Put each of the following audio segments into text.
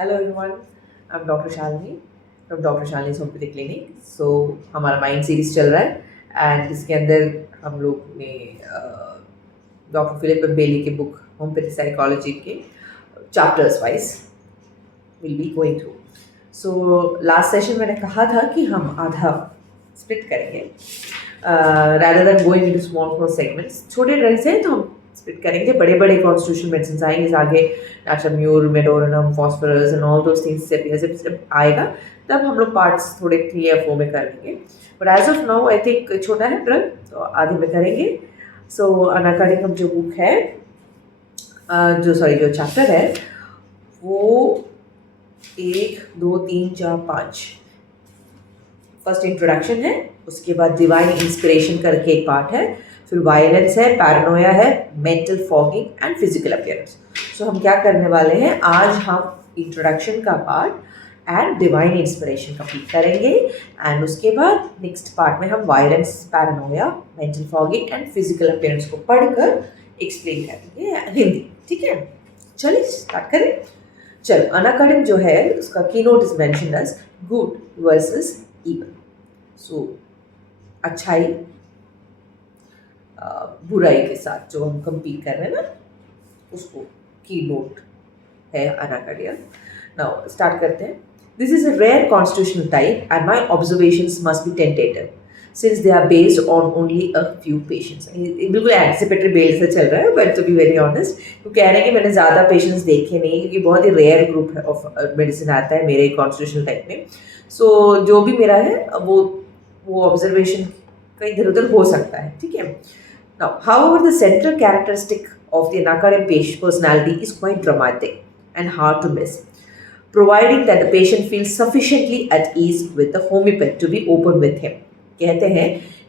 Hello everyone, I am doctor Shalini from doctor Shalini homeopathy clinic. So हमारा mind series चल रहा है एंड इसके अंदर हम लोग ने डॉक्टर फिलिप बेली के बुक होम्योपैथी साइकोलॉजी के chapters wise will be going through. So last session मैंने कहा था कि हम आधा स्प्लिट करेंगे rather than going into small segments। छोटे ड्रग्स हैं तो हम स्प्लिट करेंगे, बड़े बड़े कॉन्स्टिट्यूशनल मेडिसिन आएंगे आगे, natrum mur, medorrhinum, phosphorus and all those things जब आएगा तब हम लोग पार्ट्स थोड़े 3 या 4 में कर लेंगे। But as of now I think छोटा है ड्रग तो आधे में करेंगे। सो अनाकार्डियम जो बुक है जो चैप्टर है वो 1 2 3 4 5 फर्स्ट इंट्रोडक्शन है, उसके बाद डिवाइन इंस्पिरेशन करके एक पार्ट है, फिर वायलेंस है, पैरानोया है, mental fogging and physical appearance. So हम क्या करने वाले हैं, आज हम इंट्रोडक्शन का part and divine inspiration complete करेंगे एंड उसके बाद नेक्स्ट पार्ट में हम violence, paranoia, mental fogging and physical appearance को पढ़कर एक्सप्लेन करेंगे हिंदी। ठीक है, चलिए स्टार्ट करें। चल, अनाकार्डियम जो है उसका keynote is mentioned as good versus evil. So अच्छाई बुराई के साथ जो हम कंपीट कर रहे हैं ना, उसको की नोट है अनाकार्डियम। नाउ स्टार्ट करते हैं। This is a rare constitutional type and my observations must be tentative since they are based on only a few patients. बिल्कुल एंटिसिपेटरी बेस से चल रहा है, but to be very honest तो कह रहे हैं कि मैंने ज़्यादा पेशेंट्स देखे नहीं, क्योंकि बहुत ही रेयर ग्रुप है ऑफ मेडिसिन आता है मेरे कॉन्स्टिट्यूशनल टाइप में। सो जो भी मेरा है वो ऑब्जर्वेशन का इधर उधर हो सकता है। ठीक है। Now, however, the central characteristic of the Anakardian personality is quite dramatic and hard to miss, providing that the patient feels sufficiently at ease with the homeopath to be open with him. कहते हैं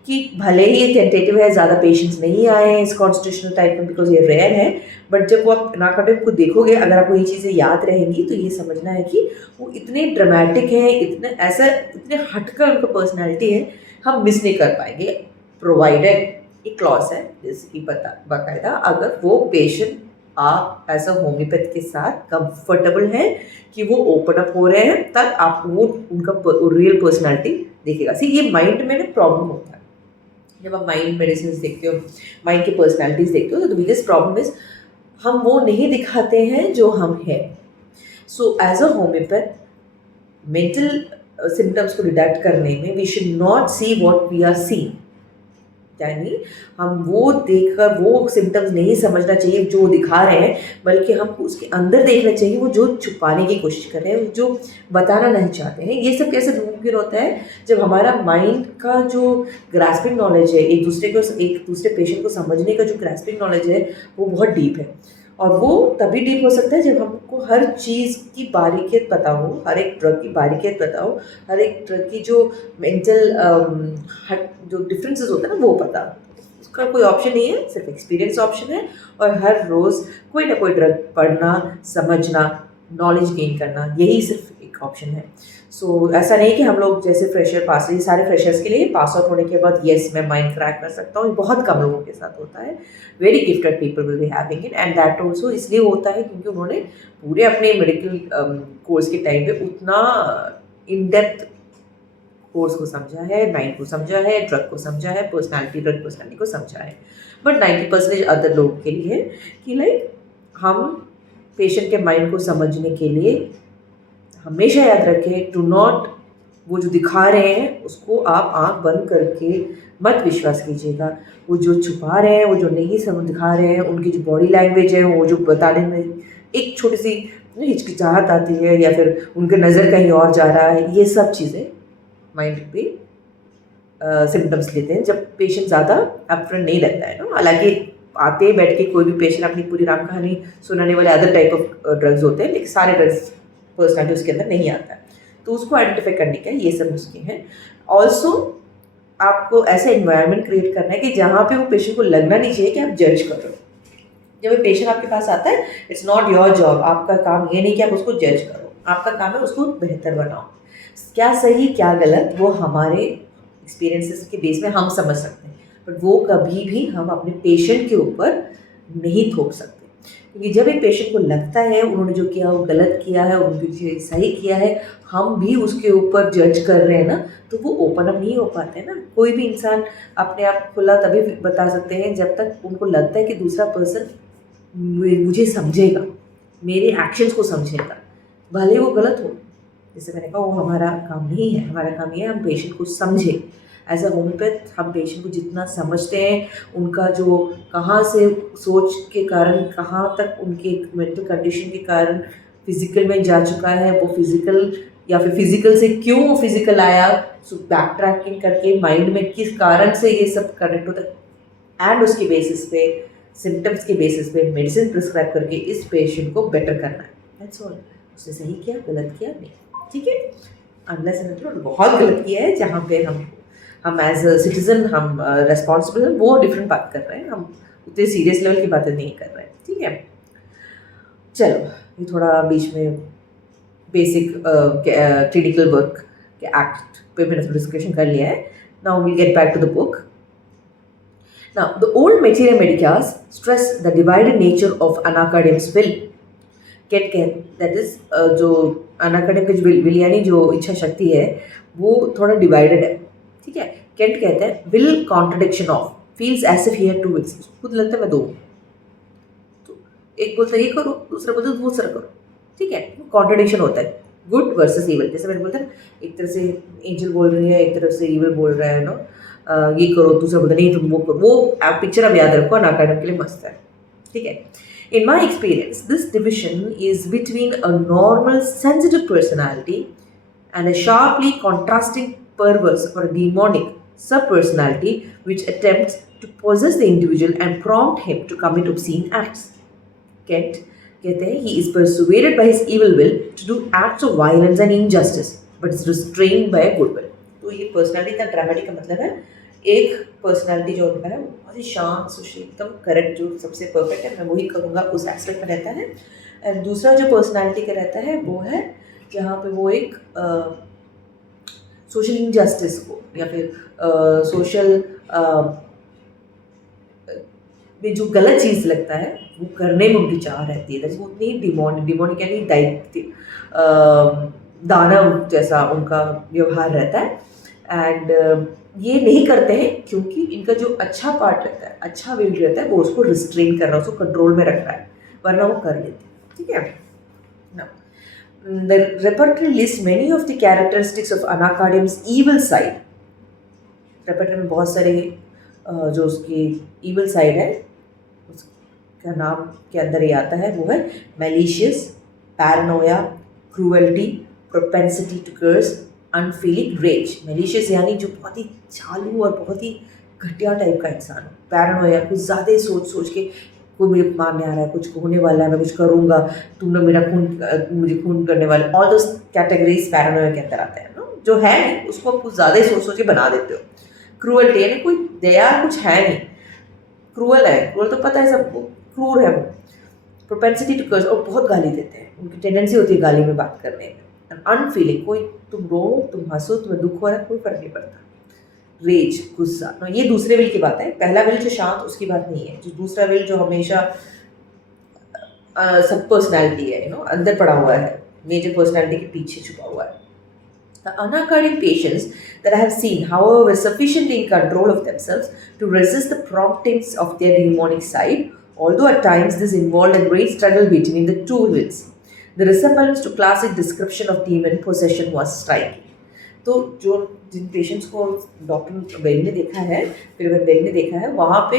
कि भले ही ये tentative है, ज़्यादा patients नहीं आए हैं इस कॉन्स्टिट्यूशनल टाइप में बिकॉज ये रेयर है, बट जब वो आप अनाकार्डियम को देखोगे, अगर आपको ये चीज़ें याद रहेंगी तो ये समझना है कि वो इतने ड्रामेटिक हैं, इतने हटकर उनका पर्सनैलिटी है, हम मिस नहीं कर पाएंगे, प्रोवाइडेड एक क्लॉज है जैसे कि बाकायदा अगर वो पेशेंट आप एज अ होम्योपैथ के साथ कंफर्टेबल हैं कि वो ओपन अप हो रहे हैं, तब आप वो उनका रियल पर्सनालिटी देखेगा। सी ये माइंड में ना प्रॉब्लम होता है, जब आप माइंड मेडिसिन देखते हो, माइंड की पर्सनालिटीज देखते हो, तो बिगेस्ट प्रॉब्लम इज हम वो नहीं दिखाते हैं जो हम हैं। So as a homeopath mental symptoms को डिटेक्ट करने में we should not see what we are seeing, यानी हम वो देखकर वो सिम्टम्स नहीं समझना चाहिए जो दिखा रहे हैं, बल्कि हमको उसके अंदर देखना चाहिए वो जो छुपाने की कोशिश कर रहे हैं, जो बताना नहीं चाहते हैं। ये सब कैसे मुमकिन होता है, जब हमारा माइंड का जो ग्रास्पिंग नॉलेज है, एक दूसरे पेशेंट को समझने का जो ग्रास्पिंग नॉलेज है वो बहुत डीप है, और वो तभी डीप हो सकता है जब हमको हर चीज़ की बारीकियत पता हो, हर एक ड्रग की बारीकियत पता हो, हर एक ड्रग की जो मेंटल जो डिफरेंसेस होते हैं ना वो पता। उसका कोई ऑप्शन नहीं है, सिर्फ एक्सपीरियंस ऑप्शन है, और हर रोज़ कोई ना कोई ड्रग पढ़ना, समझना, नॉलेज गेन करना, यही सिर्फ एक ऑप्शन है। सो ऐसा नहीं कि हम लोग जैसे फ्रेशर पास, ये सारे फ्रेशर्स के लिए पास आउट होने के बाद येस मैं माइंड क्रैक कर सकता हूँ, बहुत कम लोगों के साथ होता है। Very gifted people will be having it, and that also इसलिए होता है क्योंकि उन्होंने पूरे अपने मेडिकल कोर्स के टाइम पे उतना इन डेप्थ कोर्स को समझा है, माइंड को समझा है, ड्रग को समझा है, ड्रग पर्सनैलिटी को समझा है। बट 90% अदर लोगों के लिए है कि लाइक हम पेशेंट के माइंड को समझने के लिए हमेशा याद रखें, टू नॉट वो जो दिखा रहे हैं उसको आप आंख बंद करके मत विश्वास कीजिएगा। वो जो छुपा रहे हैं, वो जो नहीं समझ दिखा रहे हैं, उनकी जो बॉडी लैंग्वेज है, वो जो बताने में एक छोटी सी हिचकिचाहट आती है या फिर उनकी नज़र कहीं और जा रहा है, ये सब चीज़ें माइंड पे सिम्टम्स लेते हैं जब पेशेंट ज़्यादा अपफ्रंट नहीं रहता है ना। हालांकि आते बैठ के कोई भी पेशेंट अपनी पूरी राम कहानी सुनाने वाले अदर टाइप ऑफ ड्रग्स होते हैं, लेकिन सारे ड्रग्स पर्सनैलिटी उसके अंदर नहीं आता है, तो उसको आइडेंटिफाई करने का ये सब नुस्खे हैं। ऑल्सो आपको ऐसा इन्वायरमेंट क्रिएट करना है कि जहाँ पे वो पेशेंट को लगना नहीं चाहिए कि आप जज कर रहे हो। जब वो पेशेंट आपके पास आता है, इट्स नॉट योर जॉब, आपका काम ये नहीं कि आप उसको जज करो, आपका काम है उसको बेहतर बनाओ। क्या सही क्या गलत वो हमारे एक्सपीरियंसेस के बेस में हम समझ सकते हैं, बट वो कभी भी हम अपने पेशेंट के ऊपर नहीं थोप सकते। क्योंकि जब एक पेशेंट को लगता है उन्होंने जो किया वो गलत किया है, उन्होंने जो सही किया है, हम भी उसके ऊपर जज कर रहे हैं ना, तो वो ओपन अप नहीं हो पाते ना। कोई भी इंसान अपने आप खुला तभी बता सकते हैं जब तक उनको लगता है कि दूसरा पर्सन मुझे समझेगा, मेरे एक्शंस को समझेगा, भले वो गलत हो। जैसे मैंने कहा वो हमारा काम नहीं है, हमारा काम ये है हम पेशेंट को समझें। एज अ होम्योपैथ हम पेशेंट को जितना समझते हैं, उनका जो कहाँ से सोच के कारण कहाँ तक उनके मेंटल कंडीशन के कारण फिजिकल में जा चुका है, वो फिजिकल या फिर फिजिकल से क्यों फिजिकल आया, सो बैक ट्रैकिंग करके माइंड में किस कारण से ये सब कनेक्ट होता है, एंड उसके बेसिस पे सिम्टम्स के बेसिस पे मेडिसिन प्रिस्क्राइब करके इस पेशेंट को बेटर करना है। That's all. उसने सही किया गलत किया नहीं, ठीक है। अनलेस एंड अनटिल बहुत गलत किया है जहाँ पे हम एज अ सिटीजन हम रेस्पॉन्सिबल हैं, वो डिफरेंट बात कर रहे हैं, हम उतने सीरियस लेवल की बातें नहीं कर रहे हैं, ठीक है। चलो ये थोड़ा बीच में बेसिक क्लिनिकल वर्क के एक्ट पे मैंने डिस्कशन कर लिया है। Now will get back to the book. Now, the old Materia Medicas stress the divided nature of anacardium's will. Get that is जो अनाकार्डियम की जो विल यानी जो इच्छा शक्ति है वो थोड़ा डिवाइडेड है, ठीक है। केंट कहते हैं will contradiction of feels as if he had two wills. खुद लगता है मैं दो, तो एक बोलता है ये करो, दूसरा बोलता है दूसरा करो, ठीक है। कॉन्ट्रडिक्शन होता है गुड वर्सेस इविल। जैसे मैंने बोलता है एक तरह से एंजल बोल रही है, एक तरफ से इविल बोल रहा है ना, ये करो, दूसरा बोलता नहीं तुम वो करो। वो आप पिक्चर अब याद रखो, अनाकार्डियम के लिए मस्त है, ठीक है। In my experience, this division is between a normal sensitive personality and a sharply contrasting perverse or demonic subpersonality which attempts to possess the individual and prompt him to commit obscene acts. Kent कहते हैं he is persuaded by his evil will to do acts of violence and injustice but is restrained by a good will. तो ये personality का dramatic का मतलब है एक personality जो उनका है बहुत ही शांत सुशील एकदम करेक्ट, जो सबसे परफेक्ट है मैं वही करूँगा उस एस्पेक्ट में रहता है। एंड दूसरा जो पर्सनालिटी का रहता है वो है जहाँ पे वो एक सोशल इनजस्टिस को या फिर सोशल में जो गलत चीज़ लगता है वो करने में उनकी चाह रहती है। वो उतनी डिमोनिक यानी दैत्य दानव जैसा उनका व्यवहार रहता है। एंड ये नहीं करते हैं क्योंकि इनका जो अच्छा पार्ट रहता है, अच्छा विल रहता है, वो उसको रिस्ट्रेन कर रहा है, उसको कंट्रोल में रख रहा है, वरना वो कर लेते हैं, ठीक है ना। The repertory lists many of the characteristics of anacardium's evil side. Repertory में बहुत सारे जो उसकी evil side है उसका नाम के अंदर ये आता है, वो है malicious, paranoia, cruelty, propensity to curse, unfeeling rage. Malicious यानी जो बहुत ही चालू और बहुत ही घटिया टाइप का इंसान हो। पैरानोया कुछ ज़्यादा ही सोच सोच के कोई मुझे मारने आ रहा है, कुछ होने वाला है, मैं कुछ करूँगा, तुमने मेरा मुझे खून करने वाले, ऑल दोस कैटेगरीज पैरानोया के अंदर आते हैं ना, जो है नहीं उसको कुछ ज़्यादा ही सोच सोच के बना देते हो। क्रूअल्टी यानी कोई दया कुछ है नहीं, क्रूअल है, क्रूअल तो पता है सबको, क्रूर है वो। प्रोपेंसिटी टू कर्स, और बहुत गाली देते हैं, उनकी टेंडेंसी होती है गाली में बात करने में। अनफीलिंग, कोई तुम रो तुम हंसो तुम्हें दुख हो रहा है कोई फर्क नहीं पड़ता। रेज गुस्सा, no, ये दूसरे विल की बात है। पहला विल जो शांत उसकी बात नहीं है, जो दूसरा विल जो हमेशा सब पर्सनैलिटी है, अंदर पड़ा हुआ है, मेजर पर्सनैलिटी के पीछे छुपा हुआ है। The anacardium patients that I have seen, however, were sufficiently in control of themselves to resist the promptings of their demonic side, although at times this involved a great struggle between the two wills. The resemblance to classic description of demon possession was striking. तो जो जिन patients को doctor well ने देखा है, फिर well ने देखा है, वहाँ पे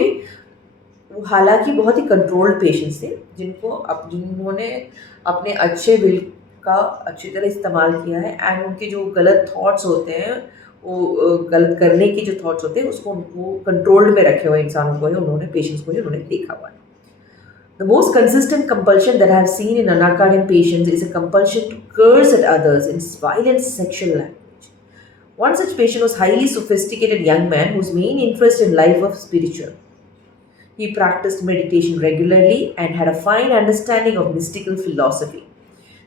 वो हालांकि बहुत ही कंट्रोल्ड पेशेंट्स थे जिन्होंने अपने अच्छे विल का अच्छी तरह इस्तेमाल किया है, एंड उनके जो गलत थॉट्स होते हैं, वो गलत करने की जो थॉट्स होते हैं उसको वो कंट्रोल्ड में रखे हुए इंसानों को ही उन्होंने, पेशेंट्स को ही उन्होंने देखा हुआ है। The most consistent compulsion that I have seen in anacardium patients is a compulsion to curse at others in violent sexual language. One such patient was a highly sophisticated young man whose main interest in life was spiritual. He practiced meditation regularly and had a fine understanding of mystical philosophy.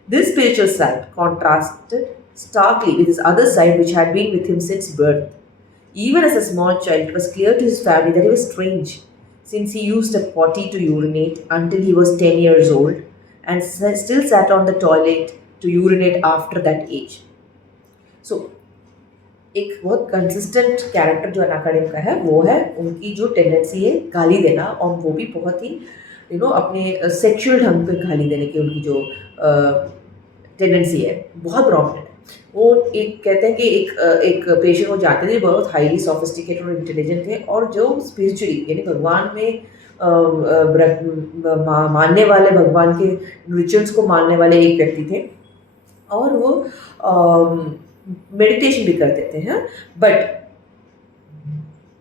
This spiritual side contrasted starkly with his other side, which had been with him since birth. Even as a small child, it was clear to his family that he was strange. since he used a potty to urinate until he was 10 years old and still sat on the toilet to urinate after that age. So एक बहुत consistent character जो अनाकाडिम का है वो है उनकी जो tendency है गाली देना, और वो भी बहुत ही अपने सेक्सुअल ढंग पे गाली देने की उनकी जो टेंडेंसी है बहुत प्रॉमिनेंट है। वो एक कहते हैं कि एक पेशेंट वो जाते थे, बहुत हाईली सोफिस्टिकेटेड और इंटेलिजेंट थे, और जो स्पिरिचुअली यानी भगवान में मानने वाले, भगवान के रिचुअल्स को मानने वाले एक व्यक्ति थे, और वो मेडिटेशन भी करते थे हैं। बट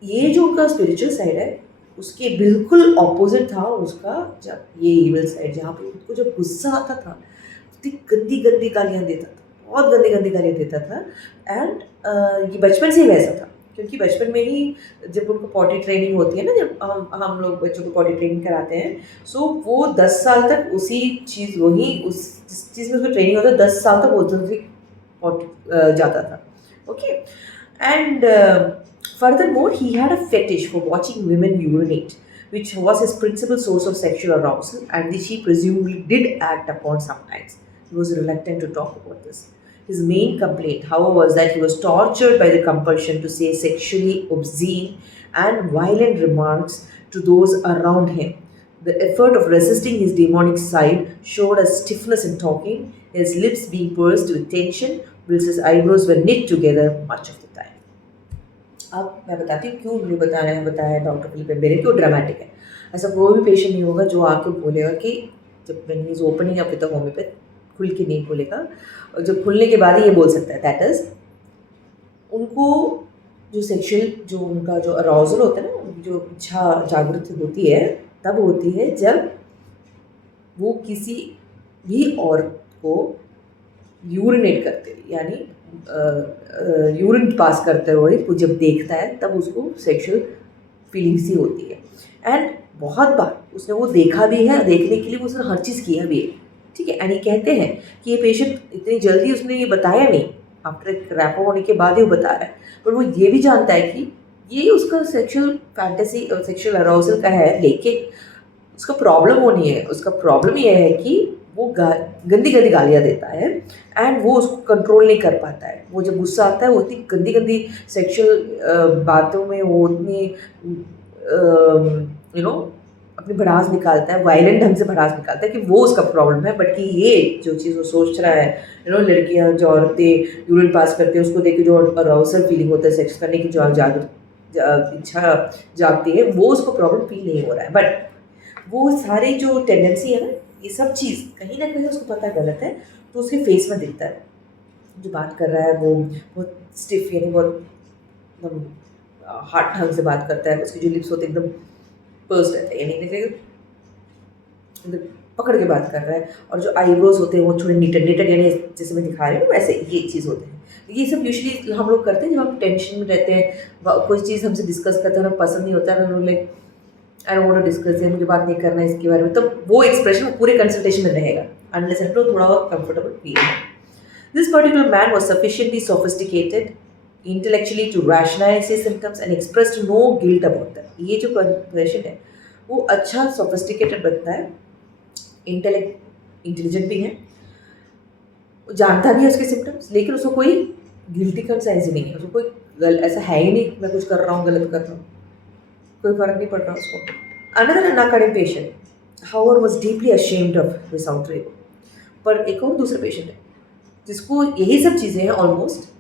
ये जो उनका स्पिरिचुअल साइड है उसके बिल्कुल ऑपोजिट था उसका जब ये इविल साइड, जहाँ पे उसको जब गुस्सा आता था इतनी गंदी गंदी गालियाँ देता था, बहुत गंदी गंदी गालियाँ देता था। एंड ये बचपन से ही वैसा था, क्योंकि बचपन में ही जब उनको पॉटी ट्रेनिंग होती है ना, जब हम लोग बच्चों को पॉटी ट्रेनिंग कराते हैं, सो वो 10 साल तक उसी चीज़ वही उस जिस चीज़ में उसको ट्रेनिंग होता है 10 साल तक वो जाता था। Okay, and furthermore he had a fetish for watching women urinate, which was his principal source of sexual arousal, and which he presumably did act upon sometimes. He was reluctant to talk about this. His main complaint, however, was that he was tortured by the compulsion to say sexually obscene and violent remarks to those around him. The effort of resisting his demonic side showed a stiffness in talking, his lips being pursed with tension, whilst his eyebrows were knit together much of the time. अब मैं बताती हूँ क्यों मुझे बताया doctor Philip एम्बेरे क्यों dramatic है। ऐसा कोई भी पेशेंट नहीं होगा जो आके बोलेगा कि जब when he is opening up with the homeopath खुल के नहीं बोलेगा, और जब खुलने के बाद ही ये बोल सकता है। दैट इज़ उनको जो सेक्शुअल जो उनका जो अराउजल होता है ना, उनकी जो इच्छा जागृत होती है तब होती है जब वो किसी भी औरत को यूरिनेट करते यानी यूरिन पास करते हुए वो जब देखता है तब उसको सेक्सुअल फीलिंग्स ही होती है। एंड बहुत बार उसने वो देखा भी है, देखने के लिए वो उसने हर चीज़ किया भी है, ठीक है। एंड ये कहते हैं कि ये पेशेंट इतनी जल्दी उसने ये बताया नहीं, आफ्टर एक रैपो होने के बाद ही वो बताया है, पर वो ये भी जानता है कि ये उसका सेक्सुअल फैंटेसी और सेक्सुअल अराउजल का है, लेकिन उसका प्रॉब्लम वो नहीं है। उसका प्रॉब्लम ये है कि वो गंदी गंदी गालियाँ देता है एंड वो उसको कंट्रोल नहीं कर पाता है। वो जब गुस्सा आता है वो इतनी गंदी गंदी सेक्सुअल बातों में वो इतनी अपनी भड़ास निकालता है, वायलेंट ढंग से भड़ास निकालता है कि वो उसका प्रॉब्लम है। बट कि ये जो चीज़ वो सोच रहा है, लड़कियाँ जो औरतें यूरिन पास करती हैं उसको देख के जो अराउसल फीलिंग होता है सेक्स करने की जो इच्छा जागती है, वो उसको प्रॉब्लम फील नहीं हो रहा है। बट वो सारी जो टेंडेंसी है ना, ये सब चीज़ कहीं ना कहीं उसको पता गलत है, तो उसके फेस में दिखता है। जो बात कर रहा है वो बहुत स्टिफ यानी बहुत एकदम हार्ड ढंग से बात करता है, उसके जो लिप्स होते हैं एकदम पर्स रहते हैं, यानी पकड़ के बात कर रहा है, और जो आईब्रोज होते हैं वो थोड़े नीटर यानी जैसे मैं दिखा रही हूँ वैसे ये चीज़ होते हैं। ये सब यूजुअली हम लोग करते हैं जब हम टेंशन में रहते हैं, कोई चीज़ हमसे डिस्कस करते हैं, हमें पसंद नहीं होता है, हम like I don't want to discuss है, मुझे बात नहीं करना है इसके बारे में, तो वो एक्सप्रेशन पूरे कंसल्टेशन में रहेगा अनलेस एंड थोड़ा बहुत कंफर्टेबल फील है। This particular man was sufficiently sophisticated intellectually to rationalize his symptoms and expressed no guilt about them. ये जो पेशेंट है वो अच्छा सोफिस्टिकेटेड बनता है, इंटेलिजेंट भी है, जानता भी है उसके सिम्टम्स, लेकिन उसको कोई गिल्टी कंसाइंस ही नहीं है, उसको कोई ऐसा है ही नहीं मैं कुछ कर रहा हूँ गलत कर रहा हूँ, कोई फर्क नहीं पड़ रहा उसको। Another anacardic patient however was deeply ashamed of his outer ego. पर एक और दूसरा पेशेंट है जिसको यही सब चीज़ें हैं ऑलमोस्ट,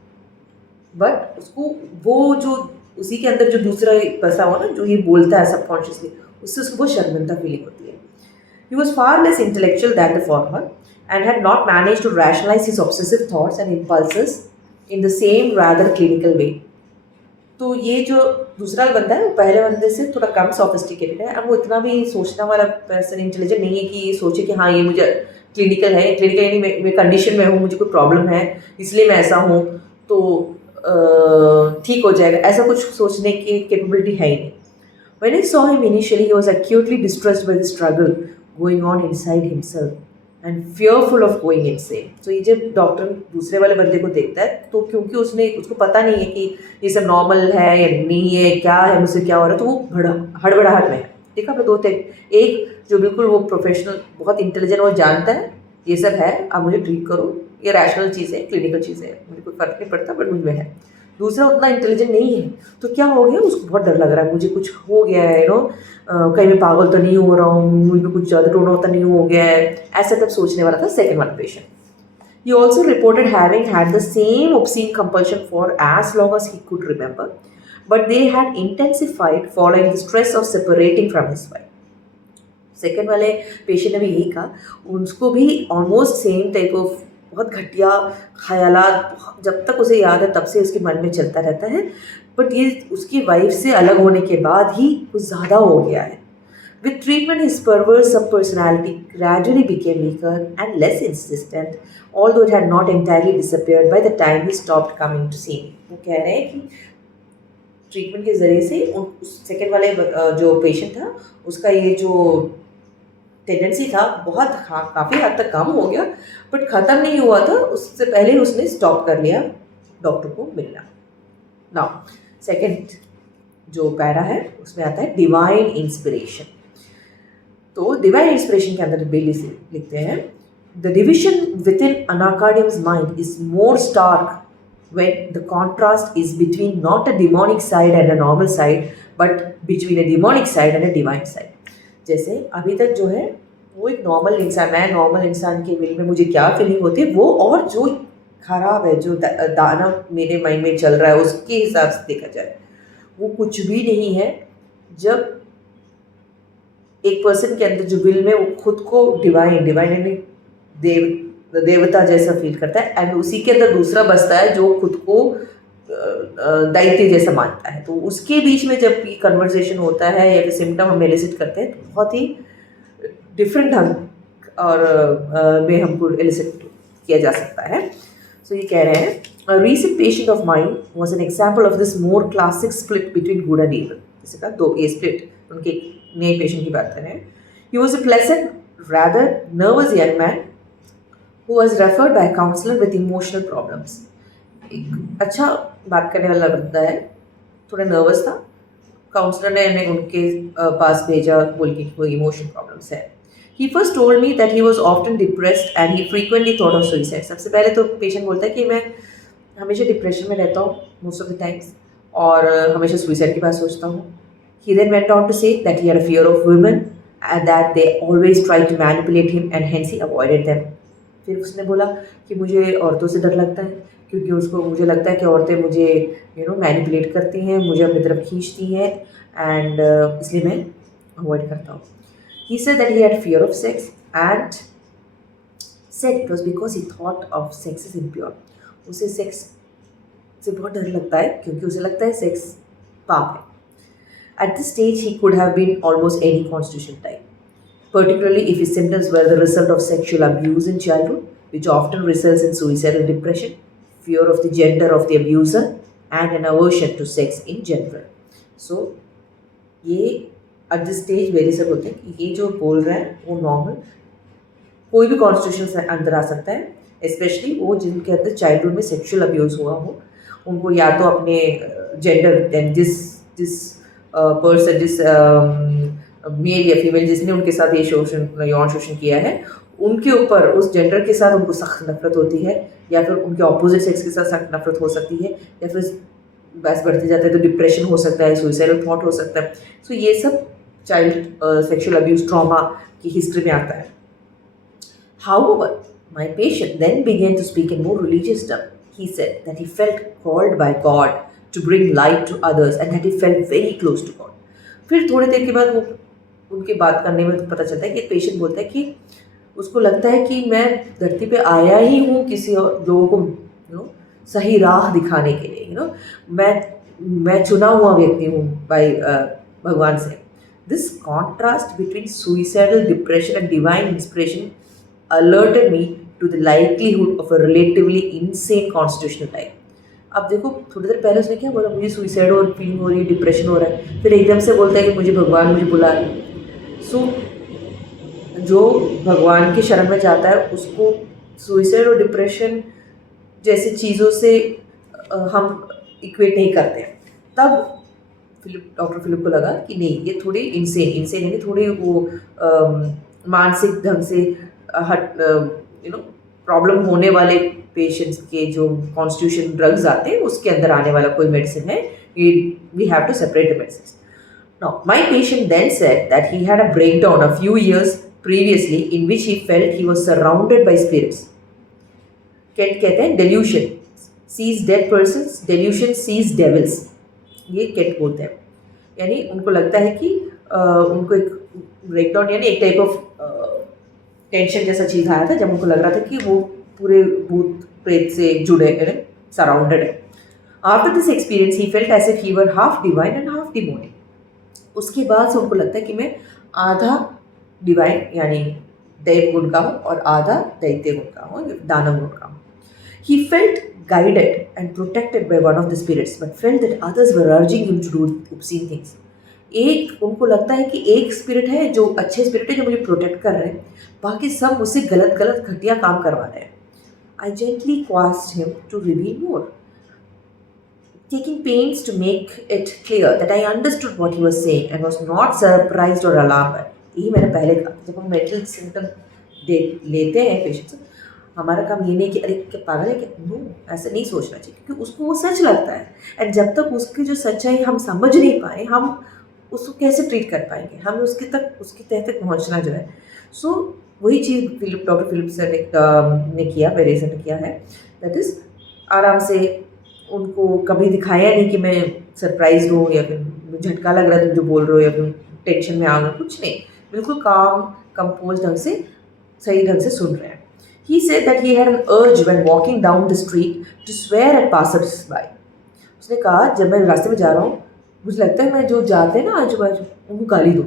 बट उसको वो जो उसी के अंदर जो दूसरा फंसा हुआ ना, जो ये बोलता है सबकॉन्शियसली, उससे उसको बहुत शर्मिंदा फीलिंग होती है। He was far less intellectual than the former and had not manage to rationalise his obsessive thoughts and impulses in the same rather clinical way. तो ये जो दूसरा बंदा है वो पहले बंदे से थोड़ा कम सोफिस्टिकेटेड है, और वो इतना भी सोचने वाला पर्सन इंटेलिजेंट नहीं है कि ये सोचे कि हाँ ये मुझे क्लिनिकल है, क्लिनिकल यानी मैं कंडीशन में हूँ, मुझे कोई प्रॉब्लम है इसलिए मैं ऐसा हूँ तो ठीक हो जाएगा, ऐसा कुछ सोचने की कैपेबिलिटी है ही नहीं। When I saw him initially, he was acutely distressed by the struggle going on inside himself and fearful of going insane. So ये जब डॉक्टर दूसरे वाले बंदे को देखता है तो क्योंकि उसको पता नहीं है कि ये सब नॉर्मल है या नहीं है, क्या है, मुझसे क्या हो रहा है, तो वो हड़बड़ाहट में है, देखा आपने दो टाइप, एक जो बिल्कुल वो प्रोफेशनल बहुत इंटेलिजेंट और जानता है ये सब है, आप मुझे ट्रीट करो, ये रैशनल चीज़ है, क्लिनिकल चीज़ है, मुझे कोई फ़र्क नहीं पड़ता बट मुझ में है। दूसरा उतना इंटेलिजेंट नहीं है, तो क्या हो गया, उसको बहुत डर लग रहा है, मुझे कुछ हो गया है, कहीं मैं पागल तो नहीं हो रहा हूँ, मुझ में कुछ ज़्यादा टोना तो नहीं हो गया है, ऐसा तब सोचने वाला था सेकेंड वाला patient. He also reported having had the same obscene compulsion for as long as he could remember, but they had intensified following the stress of separating from his wife. Second वाले patient ने भी यही कहा, उसको भी almost same type of बहुत घटिया ख्यालात जब तक उसे याद है तब से उसके मन में चलता रहता है, बट ये उसकी वाइफ से अलग होने के बाद ही कुछ ज़्यादा हो गया है। With treatment, his perverse subpersonality gradually became weaker and less insistent, although it had not entirely disappeared by the time he stopped coming to see me. वो कह रहे हैं कि ट्रीटमेंट के ज़रिए से उस सेकेंड वाले जो पेशेंट था उसका ये जो टेंडेंसी था बहुत काफ़ी हद तक कम हो गया, बट ख़त्म नहीं हुआ था, उससे पहले उसने स्टॉप कर लिया डॉक्टर को मिलना। नाउ सेकेंड जो पैरा है उसमें आता है डिवाइन इंस्पिरेशन। तो डिवाइन इंस्पिरेशन के अंदर बेली से लिखते हैं, the division within anacardium's mind is more stark when the contrast is between not a demonic side and a normal side but between a demonic side and a divine side। जैसे अभी तक जो है वो एक normal इंसान, मैं normal इंसान के विल में मुझे क्या फीलिंग होती है वो, और जो खराब है जो दानव मेरे माइंड में चल रहा है उसके हिसाब से देखा जाए वो कुछ भी नहीं है। जब एक पर्सन के अंदर जो विल में वो खुद को डिवाइन यानी देवता जैसा फील करता है, एंड उसी के अंदर दूसरा बसता है जो खुद को दैत्य जैसा मानता है, तो उसके बीच में जब ये कन्वर्सेशन होता है या फिर सिम्टम हम एलिसिट करते हैं तो बहुत ही डिफरेंट ढंग और में हमको एलिसिट किया जा सकता है। सो ये कह रहे हैं, A recent patient of mine was an example of this more classic split between good and evil। जैसे कहा दो ये split, उनके नए पेशेंट की बात कर रहे हैं। He was a pleasant, rather nervous young man who was referred by a counselor with emotional problems। एक अच्छा बात करने वाला बंदा है, थोड़ा नर्वस था, काउंसलर ने उन्हें उनके पास भेजा बोल के कोई इमोशनल प्रॉब्लम्स है। He first told me that he was often depressed and he frequently thought of suicide। सबसे पहले तो पेशेंट बोलता है कि मैं हमेशा डिप्रेशन में रहता हूँ मोस्ट ऑफ द टाइम्स और हमेशा सुइसाइड की बात सोचता हूँ। He then went on to say that he had a fear of women and that they always tried to manipulate him and hence he avoided them। फिर उसने बोला कि मुझे औरतों से डर लगता है क्योंकि उसको मुझे लगता है कि औरतें मुझे मैनिपुलेट करती हैं, मुझे अपनी तरफ खींचती हैं, एंड इसलिए मैं अवॉइड करता हूँ। He said that he had fear of sex and said it was because he thought of sex as impure। उसे सेक्स से बहुत डर लगता है क्योंकि उसे लगता है सेक्स पाप है। At this stage he could have been almost any constitutional type, particularly if his symptoms were the result of sexual abuse in childhood, which often results in suicidal depression, fear of the gender of the abuser, and an aversion to sex in general। So, ये at this stage very सब होते हैं कि ये जो बोल रहा है वो नॉर्मल कोई भी कॉन्स्टिट्यूशन से अंदर आ सकता है, स्पेशली वो जिनके अंदर चाइल्डहुड में सेक्सुअल अब्यूज़ हुआ हो, उनको या तो अपने जेंडर जिस पर्सन जिस मेल या फीमेल जिसने उनके साथ ये यौन शोषण किया है उनके ऊपर उस जेंडर के साथ उनको सख्त नफरत होती है, या फिर उनके ऑपोजिट सेक्स के साथ सख्त नफरत हो सकती है, या फिर बस बढ़ते जाते हैं तो डिप्रेशन हो सकता है, सुइसाइडल थॉट हो सकता है। सो ये सब चाइल्ड सेक्सुअल अब्यूज़ ट्रॉमा की हिस्ट्री में आता है। However, my patient then began to speak in more religious terms। He said that he felt called by God to bring light to others and that he felt very close to God। फिर थोड़ी देर के बाद वो उनके बात करने में तो पता चलता है कि पेशेंट बोलता है कि उसको लगता है कि मैं धरती पे आया ही हूँ किसी और लोगों को सही राह दिखाने के लिए, मैं चुना हुआ व्यक्ति हूँ बाय भगवान से। This contrast between suicidal depression and divine inspiration alerted me to the likelihood of a relatively insane constitutional type। अब देखो थोड़ी देर पहले उसने क्या बोला, मुझे सुइसाइड और फीलिंग हो रही है, डिप्रेशन हो रहा है, फिर एकदम से बोलता है कि मुझे भगवान मुझे बुला रहे हैं। सो जो भगवान की शरण में जाता है उसको सुइसाइड और डिप्रेशन जैसी चीज़ों से हम इक्वेट नहीं करते हैं। तब डॉक्टर फिलिप को लगा कि नहीं, ये थोड़े इंसेन यानी थोड़े वो मानसिक ढंग से हट प्रॉब्लम होने वाले पेशेंट्स के जो कॉन्स्टिट्यूशन ड्रग्स आते हैं उसके अंदर आने वाला कोई मेडिसिन है, we have to separate the medicine. Now, my patient then said that he had a breakdown a few years previously in which he felt he was surrounded by spirits. कहते हैं delusion sees dead persons, delusion sees devils. ये cat बोलते हैं, यानी उनको लगता है कि उनको एक ब्रेकडाउन यानी एक टाइप ऑफ टेंशन जैसा चीज़ आया था जब उनको लग रहा था कि वो पूरे भूत प्रेत से जुड़े यानी सराउंडेड है. After this experience he felt as if he were half divine and half demonic. उसके बाद से उनको लगता है कि मैं आधा डिवाइन यानी दैव गुण का हूँ और आधा दैत्य गुण का हूँ, दानव गुण का हूँ. He felt guided and protected by one of the spirits, but felt that others were urging him to do obscene things. एक उनको लगता है कि एक स्पिरिट है जो अच्छे स्पिरिट है जो मुझे प्रोटेक्ट कर रहे हैं, बाकी सब मुझसे गलत गलत घटिया काम करवा रहे हैं. I gently asked him to reveal more, taking pains to make it clear that I understood what he was saying and was not surprised or alarmed. यही मैंने पहले कहा, जब हम मेंटल सिम्टम लेते हैं पेशेंट से, हमारा काम ये नहीं कि अरे क्या पागल है क्या, नो, ऐसा नहीं सोचना चाहिए क्योंकि उसको वो सच लगता है. एंड जब तक उसकी जो सच्चाई हम समझ नहीं पाए, हम उसको कैसे ट्रीट कर पाएंगे, हमें उसके तह तक पहुंचना जो है. सो वही चीज़ डॉक्टर फिलिप सर ने किया, वेरेसन ने किया है. दैट इज़ आराम से उनको कभी दिखाया नहीं कि मैं सरप्राइज हूँ या फिर झटका लग रहा है तुम जो बोल रहे हो या फिर टेंशन में आ गए, कुछ नहीं, बिल्कुल काम कंपोज ढंग से सही ढंग से सुन रहे हैं. He said that he had an urge when walking down the street to swear at passers-by. उसने कहा जब मैं रास्ते में जा रहा हूँ मुझे लगता है मैं जो जाते हैं ना आजू बाजू उनको गाली दूँ.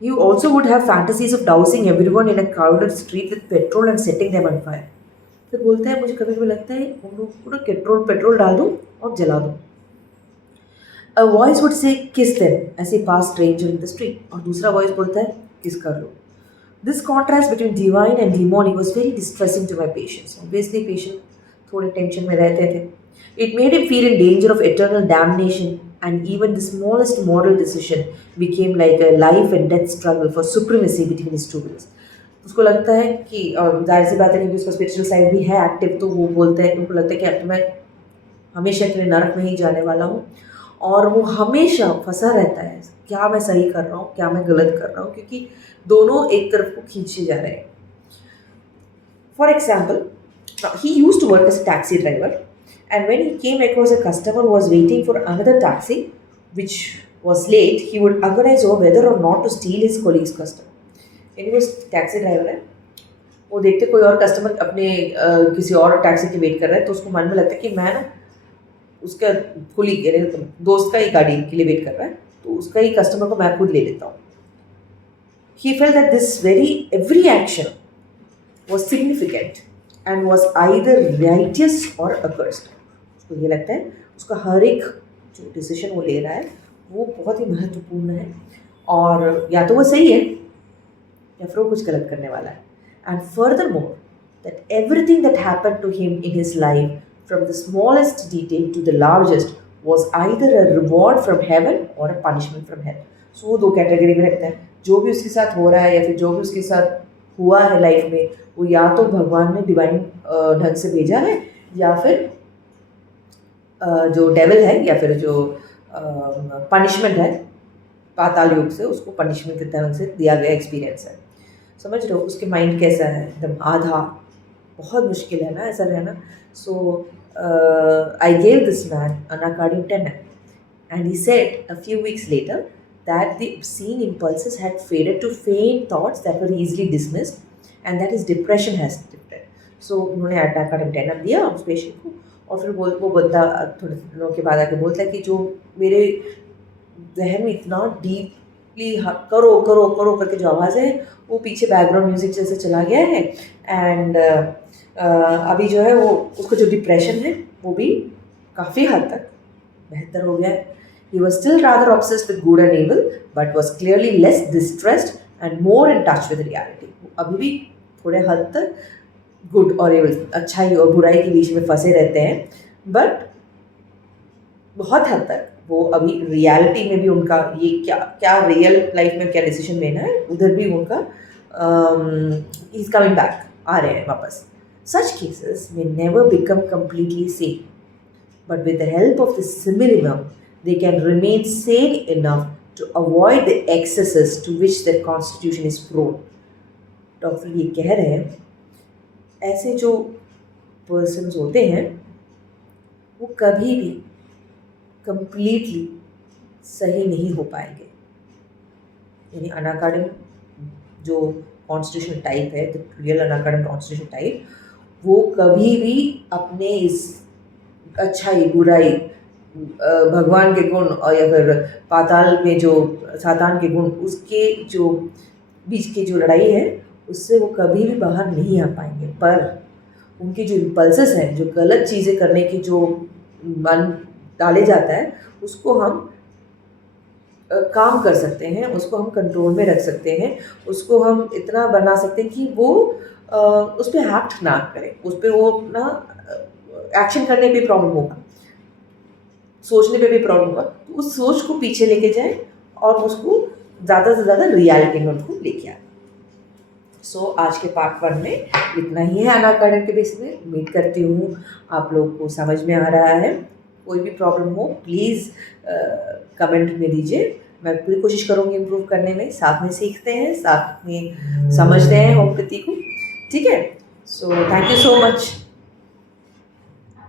He also would have fantasies of dousing everyone in a crowded street with petrol and setting them on fire. फिर बोलता है मुझे कभी कभी लगता है उन लोगों को पेट्रोल डाल दूँ और जला दूँ. A voice would say kiss them as he passed stranger in the street. और दूसरा वॉइस बोलता है किस कर लो. This contrast between divine and demonic was very distressing to my patients. Obviously, patient थोड़े टेंशन में रहते थे. It made him feel in danger of eternal damnation, and even the smallest moral decision became like a life and death struggle for supremacy between his two wills. उसको लगता है कि जाहिर सी बात है क्योंकि उसका स्पिरिचुअल साइड भी है एक्टिव, तो वो बोलते हैं, उनको लगता है कि अब तो मैं हमेशा के लिए नरक में ही जाने वाला हूँ, और वो हमेशा फंसा रहता है क्या मैं सही कर रहा हूँ क्या मैं गलत कर रहा हूँ, क्योंकि दोनों एक तरफ को खींचे जा रहे हैं. For example, he used to work as a taxi driver, and when he came across a customer was waiting for another taxi which was late, he would agonise over whether or not to steal his colleague's customer. यानी वो taxi driver है, वो देखते कोई और customer अपने किसी और टैक्सी की वेट कर रहा है, तो उसको मन में लगता है कि मैं ना उसका कोलीग यानी दोस्त का ही गाड़ी के लिए वेट कर रहा है, तो उसका ही कस्टमर को मैं खुद ले लेता हूँ. He felt that every action was significant and was either righteous or accursed. उसको ये लगता है उसका हर एक जो डिसीजन वो ले रहा है वो बहुत ही महत्वपूर्ण है, और या तो वो सही है या फिर वो कुछ गलत करने वाला है. And furthermore, that everything that happened to him in his life, from the smallest detail to the largest, was either a reward from heaven or a punishment from hell. So वो दो कैटेगरी में रखता है. जो भी उसके साथ हो रहा है या फिर जो भी उसके साथ हुआ है लाइफ में, वो या तो भगवान ने डिवाइन ढंग से भेजा है, या फिर जो डेविल है, या फिर जो पनिशमेंट है पाताल युग से, उसको पनिशमेंट के तरह से दिया गया एक्सपीरियंस है. समझ रहे हो उसके माइंड कैसा है, एकदम आधा. बहुत मुश्किल है ना ऐसा रहना. So I gave this man anacardium 10 and he said a few weeks later that the obscene impulses had faded to faint thoughts that were easily dismissed, and that his depression has lifted. So उन्होंने अनाकार्डियम 10 दिया उस patient को, और फिर वो बंदा थोड़े दिनों के बाद आके बोलता है कि जो मेरे जहन में इतना डीपली करो करो करो करके जो आवाज़ है वो पीछे बैकग्राउंड म्यूजिक जैसे चला गया है, एंड अभी जो है वो उसका जो डिप्रेशन है वो भी काफ़ी हद तक बेहतर हो गया है. He was still rather obsessed with good and evil, but was clearly less distressed and more in touch with reality. अभी भी थोड़े हद तक गुड और evil, अच्छाई और बुराई के बीच में फंसे रहते हैं, बट बहुत हद तक वो अभी रियलिटी में भी उनका ये क्या क्या रियल लाइफ में क्या डिसीजन लेना है, उधर भी उनका इज कमिंग बैक, आ रहे हैं वापस. Such cases may never become completely sane, but with the help of the simillimum, they can remain sane enough to avoid the excesses to which their constitution is prone. Doctor ये कह रहे हैं ऐसे जो persons होते हैं वो कभी भी कंप्लीटली सही नहीं हो पाएंगे. यानी अनाकाडम जो कॉन्स्टिट्यूशन टाइप है, द रियल अनाकाडम कॉन्स्टिट्यूशन टाइप, वो कभी भी अपने इस अच्छाई बुराई, भगवान के गुण और या फिर पाताल में जो सातान के गुण, उसके जो बीच की जो लड़ाई है उससे वो कभी भी बाहर नहीं आ पाएंगे. पर उनके जो इम्पल्सेस हैं, जो गलत चीज़ें करने की जो मन डाले जाता है, उसको हम काम कर सकते हैं, उसको हम कंट्रोल में रख सकते हैं, उसको हम इतना बना सकते हैं कि वो उस पर एक्ट ना करें, उस पर वो ना एक्शन करने पे प्रॉब्लम होगा, सोचने पे भी प्रॉब्लम होगा. तो उस सोच को पीछे लेके जाए और उसको ज़्यादा से ज़्यादा रियलिटी में उनको लेके आए. सो आज के पार्ट 1 में इतना ही है अनाकाडम के बेसिस में. उम्मीद करती हूँ आप लोग को समझ में आ रहा है. कोई भी प्रॉब्लम हो प्लीज़ कमेंट में दीजिए. मैं पूरी कोशिश करूँगी इम्प्रूव करने में. साथ में सीखते हैं, साथ में समझते हैं होम्योपैथी को. ठीक है. So thank you so much.